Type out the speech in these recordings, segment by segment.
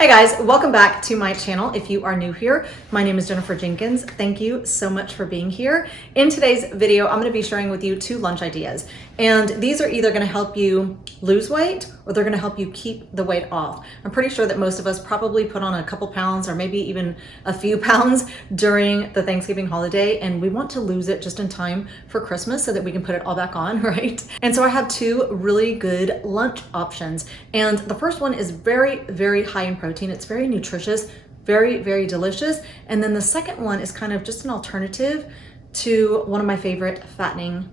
Hey guys, welcome back to my channel. If you are new here, my name is Jenifer Jenkins. Thank you so much for being here. In today's video, I'm going to be sharing with you 2 lunch ideas. And these are either going to help you lose weight or they're going to help you keep the weight off. I'm pretty sure that most of us probably put on a couple pounds or maybe even a few pounds during the Thanksgiving holiday, and we want to lose it just in time for Christmas so that we can put it all back on, right? And so I have 2 really good lunch options. And the first one is very, very high in protein. It's very nutritious, very, very delicious. And then the second one is kind of just an alternative to one of my favorite fattening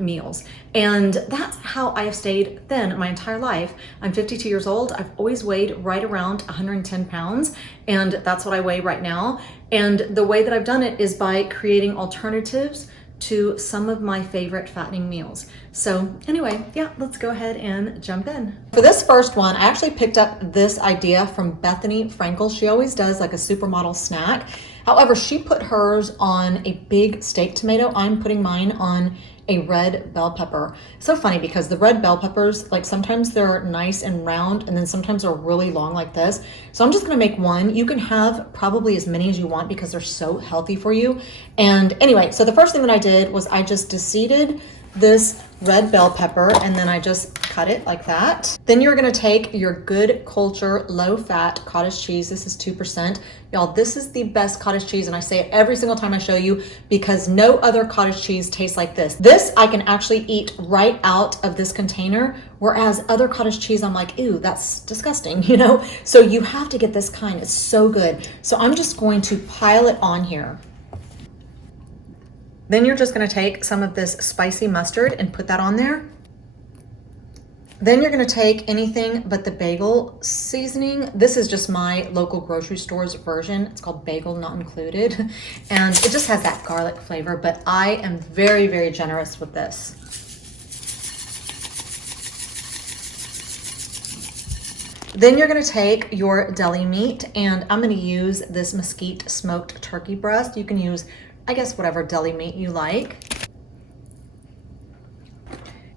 meals. And that's how I have stayed thin my entire life. I'm 52 years old. I've always weighed right around 110 pounds, and that's what I weigh right now. And the way that I've done it is by creating alternatives to some of my favorite fattening meals. So anyway, yeah, let's go ahead and jump in. For this first one, I actually picked up this idea from Bethany Frankel. She always does like a supermodel snack. However, she put hers on a big steak tomato. I'm putting mine on a red bell pepper. So funny because the red bell peppers, like sometimes they're nice and round and then sometimes they're really long like this. So I'm just gonna make one. You can have probably as many as you want because they're so healthy for you. And anyway, so the first thing that I did was I just deseeded this red bell pepper and then I just cut it like that. Then you're gonna take your Good Culture low-fat cottage cheese. This is 2%. Y'all, this is the best cottage cheese, and I say it every single time I show you because no other cottage cheese tastes like this. This I can actually eat right out of this container, whereas other cottage cheese, I'm like, ew, that's disgusting, you know? So you have to get this kind, it's so good. So I'm just going to pile it on here. Then you're just gonna take some of this spicy mustard and put that on there. Then you're gonna take anything but the bagel seasoning. This is just my local grocery store's version. It's called Bagel Not Included. And it just has that garlic flavor, but I am very, very generous with this. Then you're gonna take your deli meat, and I'm gonna use this mesquite smoked turkey breast. You can use, I guess, whatever deli meat you like.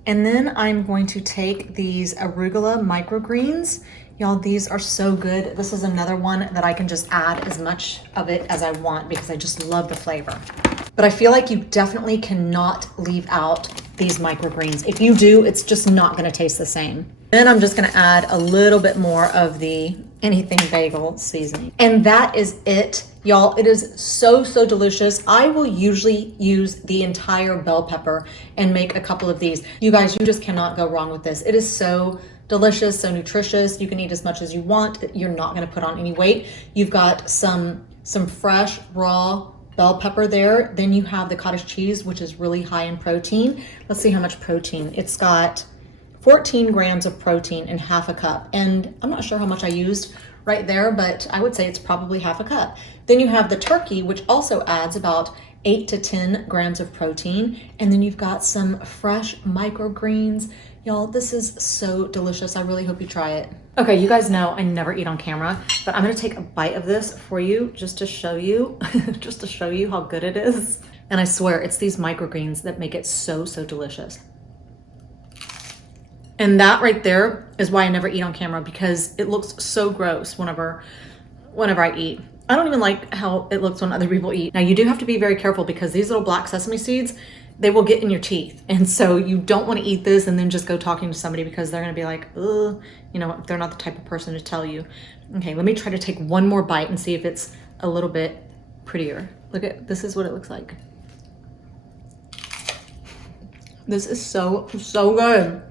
And then I'm going to take these Arugula Microgreens. Y'all, these are so good. This is another one that I can just add as much of it as I want because I just love the flavor. But I feel like you definitely cannot leave out these microgreens. If you do, it's just not gonna taste the same. Then I'm just gonna add a little bit more of the anything bagel seasoning. And that is it. Y'all, it is so, so delicious. I will usually use the entire bell pepper and make a couple of these. You guys, you just cannot go wrong with this. It is so delicious, so nutritious. You can eat as much as you want. You're not gonna put on any weight. You've got some fresh, raw bell pepper there. Then you have the cottage cheese, which is really high in protein. Let's see how much protein. It's got 14 grams of protein in half a cup. And I'm not sure how much I used right there, but I would say it's probably half a cup. Then you have the turkey, which also adds about 8 to 10 grams of protein. And then you've got some fresh microgreens. Y'all, this is so delicious. I really hope you try it. Okay, you guys know I never eat on camera, but I'm gonna take a bite of this for you just to show you, just to show you how good it is. And I swear, it's these microgreens that make it so, so delicious. And that right there is why I never eat on camera, because it looks so gross whenever I eat. I don't even like how it looks when other people eat. Now you do have to be very careful because these little black sesame seeds, they will get in your teeth. And so you don't want to eat this and then just go talking to somebody because they're gonna be like, ugh, you know, they're not the type of person to tell you. Okay, let me try to take one more bite and see if it's a little bit prettier. Look at, this is what it looks like. This is so, so good.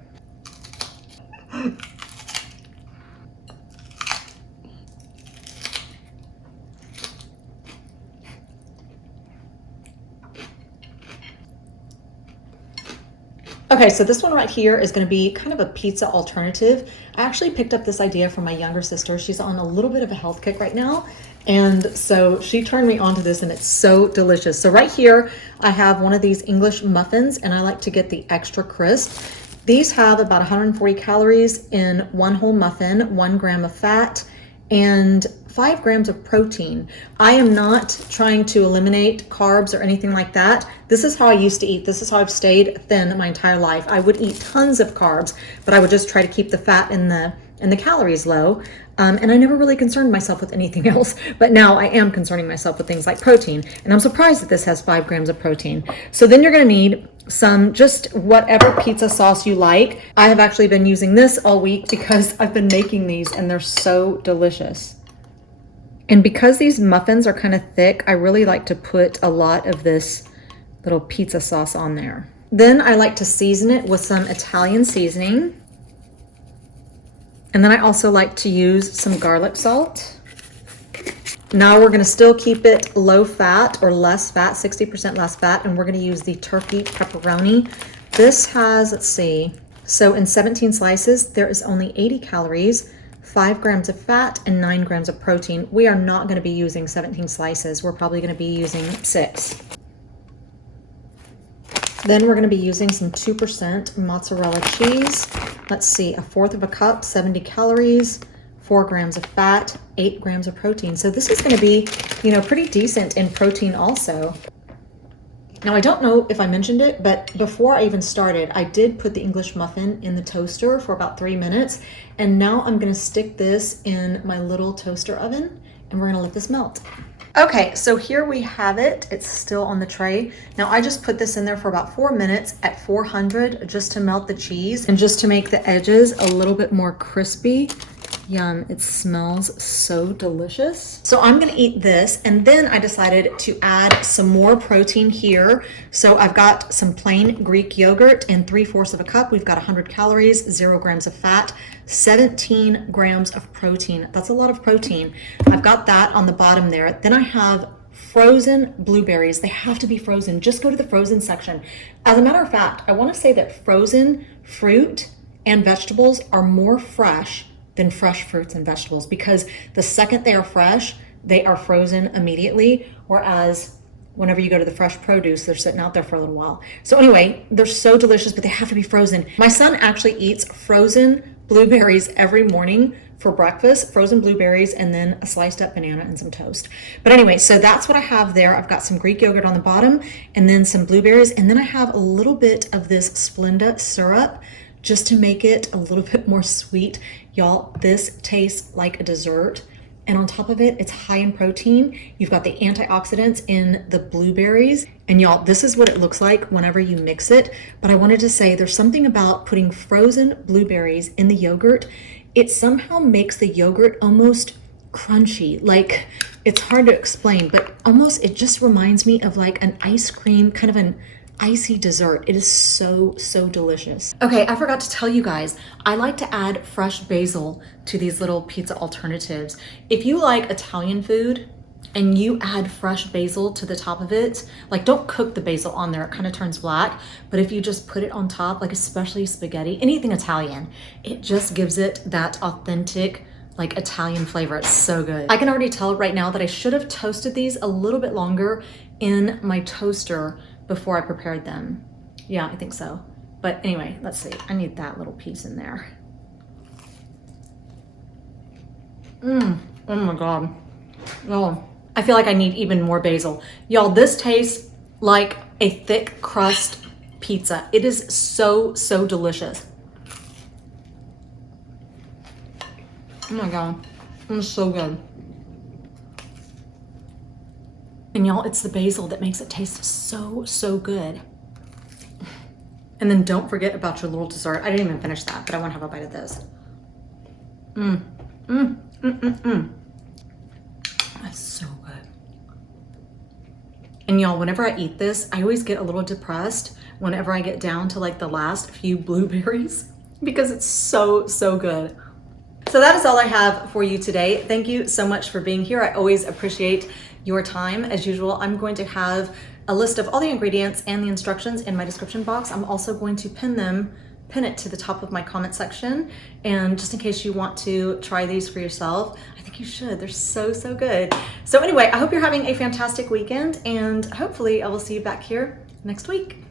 Okay, so this one right here is going to be kind of a pizza alternative. I actually picked up this idea from my younger sister. She's on a little bit of a health kick right now. And so she turned me onto this and it's so delicious. So right here, I have one of these English muffins and I like to get the extra crisp. These have about 140 calories in one whole muffin, 1 gram of fat, and 5 grams of protein. I am not trying to eliminate carbs or anything like that. This is how I used to eat. This is how I've stayed thin my entire life. I would eat tons of carbs, but I would just try to keep the fat and and the calories low. And I never really concerned myself with anything else, but now I am concerning myself with things like protein. And I'm surprised that this has 5 grams of protein. So then you're gonna need some, just whatever pizza sauce you like. I have actually been using this all week because I've been making these and they're so delicious. And because these muffins are kind of thick, I really like to put a lot of this little pizza sauce on there. Then I like to season it with some Italian seasoning. And then I also like to use some garlic salt. Now we're gonna still keep it low fat or less fat, 60% less fat, and we're gonna use the turkey pepperoni. This has, let's see, so in 17 slices, there is only 80 calories, 5 grams of fat, and 9 grams of protein. We are not gonna be using 17 slices. We're probably gonna be using 6. Then we're gonna be using some 2% mozzarella cheese. Let's see, 1/4 cup, 70 calories, 4 grams of fat, 8 grams of protein. So this is gonna be, you know, pretty decent in protein also. Now I don't know if I mentioned it, but before I even started, I did put the English muffin in the toaster for about 3 minutes. And now I'm gonna stick this in my little toaster oven and we're gonna let this melt. Okay, so here we have it. It's still on the tray. Now I just put this in there for about 4 minutes at 400 just to melt the cheese and just to make the edges a little bit more crispy. Yum, it smells so delicious. So I'm gonna eat this, and then I decided to add some more protein here. So I've got some plain Greek yogurt in 3/4 cup. We've got 100 calories, 0 grams of fat, 17 grams of protein. That's a lot of protein. I've got that on the bottom there. Then I have frozen blueberries. They have to be frozen. Just go to the frozen section. As a matter of fact, I wanna say that frozen fruit and vegetables are more fresh than fresh fruits and vegetables, because the second they are fresh, they are frozen immediately, whereas whenever you go to the fresh produce, they're sitting out there for a little while. So anyway, they're so delicious, but they have to be frozen. My son actually eats frozen blueberries every morning for breakfast, frozen blueberries, and then a sliced up banana and some toast. But anyway, so that's what I have there. I've got some Greek yogurt on the bottom and then some blueberries, and then I have a little bit of this Splenda syrup just to make it a little bit more sweet. Y'all, this tastes like a dessert. And on top of it, it's high in protein. You've got the antioxidants in the blueberries. And y'all, this is what it looks like whenever you mix it. But I wanted to say there's something about putting frozen blueberries in the yogurt. It somehow makes the yogurt almost crunchy. Like, it's hard to explain, but almost it just reminds me of like an ice cream, kind of an icy dessert. It is so, so delicious. Okay, I forgot to tell you guys, I like to add fresh basil to these little pizza alternatives. If you like Italian food and you add fresh basil to the top of it, like don't cook the basil on there, it kind of turns black, but if you just put it on top, like especially spaghetti, anything Italian, it just gives it that authentic, like Italian flavor. It's so good. I can already tell right now that I should have toasted these a little bit longer in my toaster before I prepared them. Yeah, I think so. But anyway, let's see. I need that little piece in there. Oh my God. Oh, I feel like I need even more basil. Y'all, this tastes like a thick crust pizza. It is so, so delicious. Oh my God, it's so good. And y'all, it's the basil that makes it taste so, so good. And then don't forget about your little dessert. I didn't even finish that, but I want to have a bite of this. That's so good. And y'all, whenever I eat this, I always get a little depressed whenever I get down to like the last few blueberries because it's so, so good. So that is all I have for you today. Thank you so much for being here. I always appreciate your time. As usual, I'm going to have a list of all the ingredients and the instructions in my description box. I'm also going to pin it to the top of my comment section. And just in case you want to try these for yourself, I think you should. They're so, so good. So anyway, I hope you're having a fantastic weekend and hopefully I will see you back here next week.